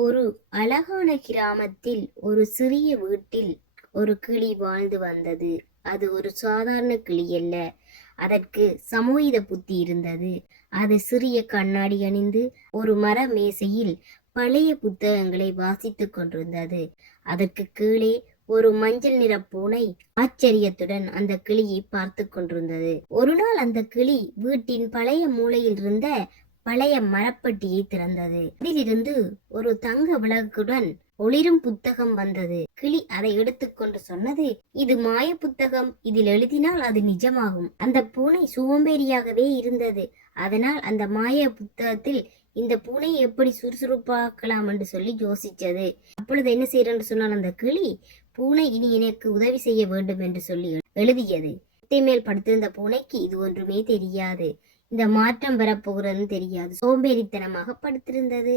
ஒரு அழகான கிராமத்தில் ஒரு சிறிய வீட்டில் ஒரு கிளி வாழ்ந்து வந்தது. அது ஒரு சாதாரண கிளி அல்ல. அதற்கு சமூகித புத்தி இருந்தது. அது சிறிய கண்ணாடி அணிந்து ஒரு மர மேசையில் பழைய புத்தகங்களை வாசித்துக் கொண்டிருந்தது. அதற்கு கீழே ஒரு மஞ்சள் நிற பூனை ஆச்சரியத்துடன் அந்த கிளியை பார்த்து கொண்டிருந்தது. ஒரு நாள் அந்த கிளி வீட்டின் பழைய மூலையில் இருந்த பழைய மரப்பெட்டியை திறந்தது. அதிலிருந்து ஒரு தங்க விளக்குடன் ஒளிரும் புத்தகம் வந்தது. கிளி அதை எடுத்துக்கொண்டு சொன்னது இது மாய புத்தகம். இதில் எழுதினால் அது நிஜமாகும். அந்த பூனை சோம்பேறியாகவே இருந்தது. அதனால் அந்த மாய புத்தகத்தில் இந்த பூனையை எப்படி சுறுசுறுப்பாக்கலாம் என்று சொல்லி யோசிச்சது அப்பொழுது என்ன செய்யறன்னு சொன்னால் அந்த கிளி பூனை இனி எனக்கு உதவி செய்ய வேண்டும் என்று சொல்லி எழுதியது. மேல் படுத்திருந்த பூனைக்கு இது ஒன்றுமே தெரியாது. இந்த மாற்றம் வரப்போகிறதுன்னு தெரியாது. சோம்பேறித்தனமாக படுத்திருந்தது.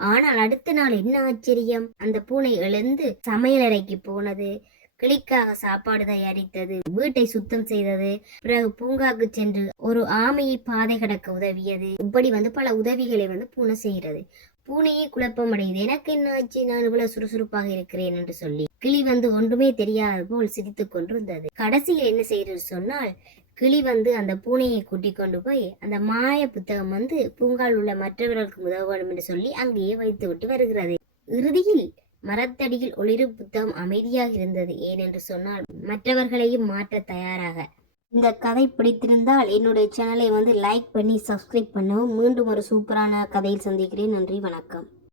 ஆனால் அடுத்த நாள் என்ன ஆச்சரியம்? அந்த பூனை எழுந்து சமையலறைக்கு போனது. கிளிக்காக சாப்பாடு தயாரித்தது. வீட்டை சுத்தம் செய்தது. பிறகு பூங்காக்கு சென்று ஒரு ஆமையை பாதை கடக்க உதவியது. இப்படி வந்து பல உதவிகளை வந்து பூனை செய்கிறது. பூனையே குழப்பமடையுது. எனக்கு என்ன ஆச்சு? நான் இவ்வளவு சுறுசுறுப்பாக இருக்கிறேன் என்று சொல்லி. கிளி வந்து ஒன்றுமே தெரியாது போல் சிரித்துக் கொண்டிருந்தது. கடைசியில் என்ன செய்யறது சொன்னால் கிளி வந்து அந்த பூனையை கூட்டி கொண்டு போய் அந்த மாய புத்தகம் வந்து பூங்கால் உள்ள மற்றவர்களுக்கு உதவ வேண்டும் என்று சொல்லி அங்கேயே வைத்து விட்டு வருகிறது. இறுதியில் மரத்தடியில் ஒளிரு புத்தகம் அமைதியாக இருந்தது. ஏனென்று சொன்னால் மற்றவர்களையும் மாற்ற தயாராக. இந்த கதை பிடித்திருந்தால் என்னுடைய சேனலை வந்து லைக் பண்ணி சப்ஸ்கிரைப் பண்ணவும். மீண்டும் ஒரு சூப்பரான கதையில் சந்திக்கிறேன். நன்றி வணக்கம்.